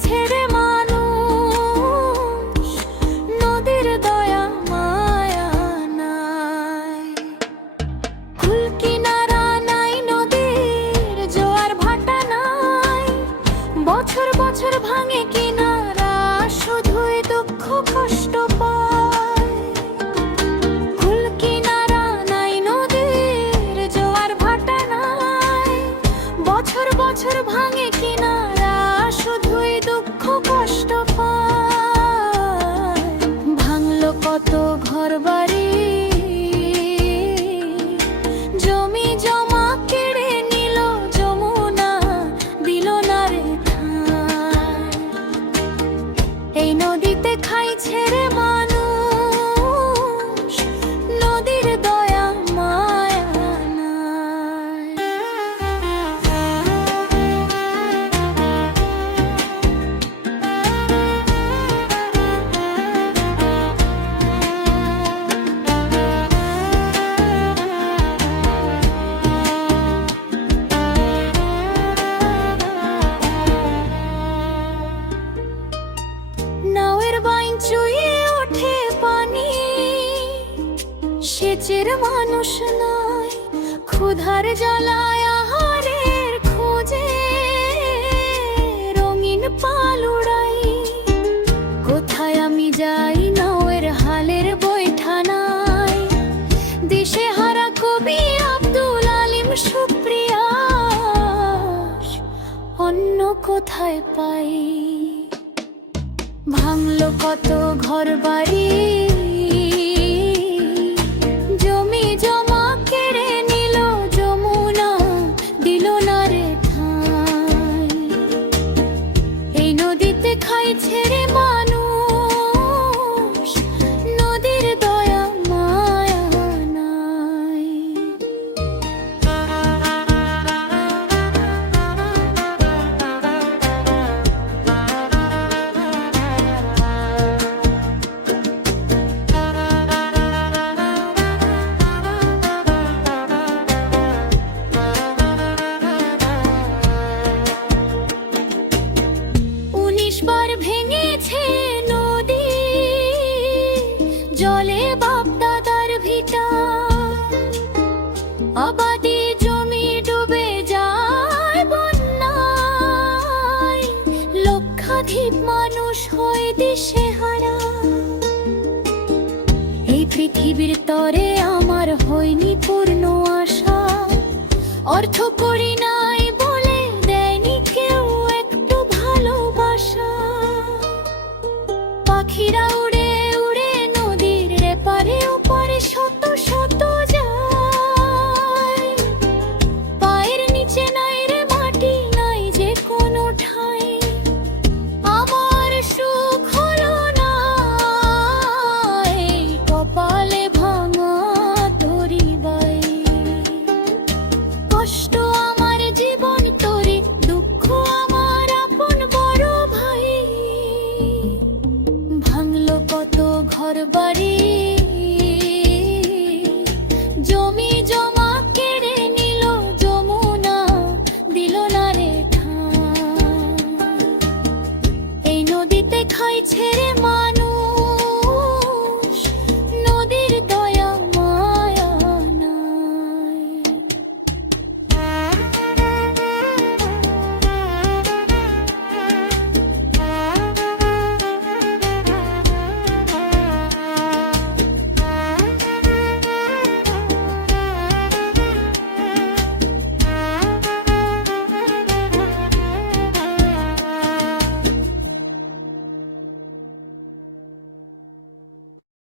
খাইছে রে মানুষ, নদীর দয়া মায়া নাই। কুল কিনারা নাই নদীর, জোয়ার ভাটা নাই, বছর বছর ভাঙে কিনারা, শুধুই দুঃখ কষ্ট পায়। কুল কিনারা নাই নদীর, জোয়ার ভাটা নাই, বছর বছর ভাঙে কিনারা, শুধুই দুঃখ কষ্ট পায়। ভাঙলো কত ঘরবাড়ি, জমি জমা কেড়ে নিল যমুনা, দিল না রে ঠাঁই। এই নদীতে খাইছে রে মানুষ, নদীর দয়া মায়া নাই। নাওয়ের বাইন চুইয়ে ওঠে পানি, সেচের মানুষ নাই, ক্ষুধার জ্বালায় আহারের খোঁজে, রঙিন পাল উড়াই। কোথায় আমি যাই নাওয়ের হালের বৈঠা নাই, দিশেহারা কবি আব্দুল আলিম সুপ্রিয়া, অন্য কোথায় পাই। ভাঙলো কত ঘরবাড়ি, জমি জমা কেড়ে নিল যমুনা, দিল না রে ঠাঁই। এই নদীতে খাইছে রে মানুষ, নদীর দয়া মায়া নাই। বার ভেঙেছে নদী, জলে বাপ দাদার ভিটা, আবাদি জমি ডুবে যায় বন্যায়, লক্ষাধিক মানুষ হয় দিশেহারা। এই পৃথিবীর তরে আমার হয়নি পূর্ণ আশা, অর্থ করি নাই